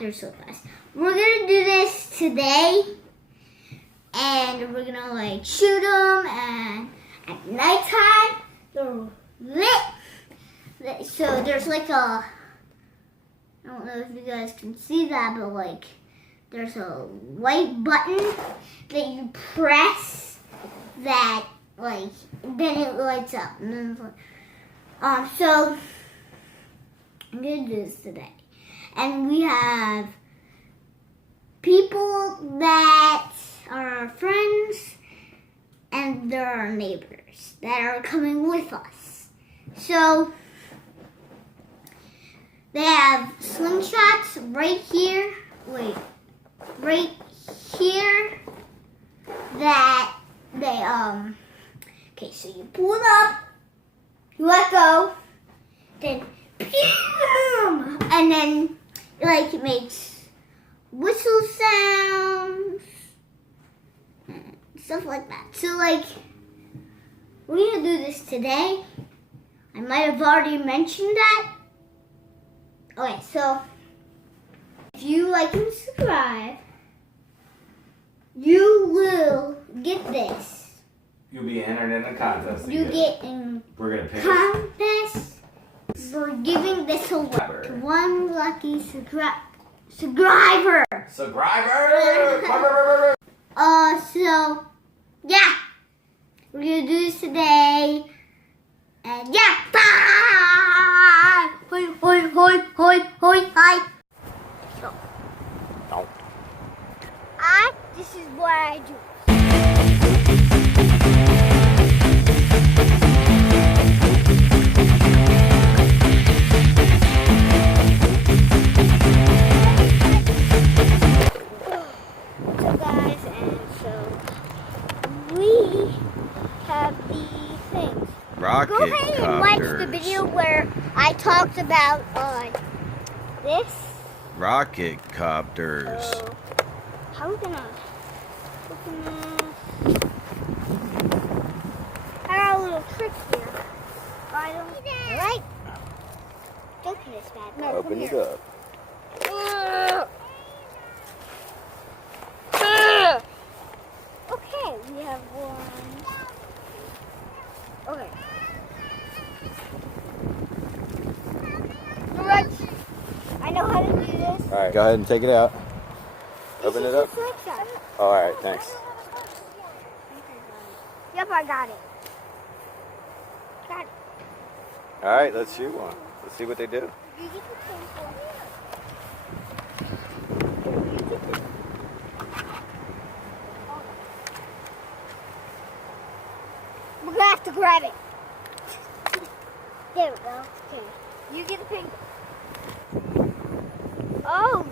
they're so fast. We're gonna do this today, and we're gonna like shoot them, and at nighttime they're lit. So there's like a, I don't know if you guys can see that, but like there's a white button that you press that like then it lights up. And then it's like, so I'm gonna do this today. And we have people that are our friends and they're our neighbors that are coming with us. So they have slingshots right here. Wait, right here that they okay, so you pull it up, you let go, then and then like it makes whistle sounds, stuff like that. So like we're gonna do this today. I might have already mentioned that. Okay, so if you like and subscribe, you will get this. You'll be entered in a contest. You get in We're gonna pick contest. We're giving this away to one lucky subscriber. Subscriber! So yeah, we're gonna do this today, and yeah, bye. Hoi hoi hoi hoi hoi hi. So, No. this is what I do. So guys, and so we have the things. Rocket Go ahead and watch the video where I talked about this. Rocket copters. So, how are we gonna? I got a little trick here. Alright. Don't do this bad. No, Open it up. Okay, we have one. Okay. Alright. I know how to do this. Alright, go ahead and take it out. Open This it is up. a slingshot. Alright, thanks. Yep, I got it. Got it. Alright, let's shoot one. Let's see what they do. You get the pencil. We're gonna have to grab it. There we go. Okay. You get the pink. Oh,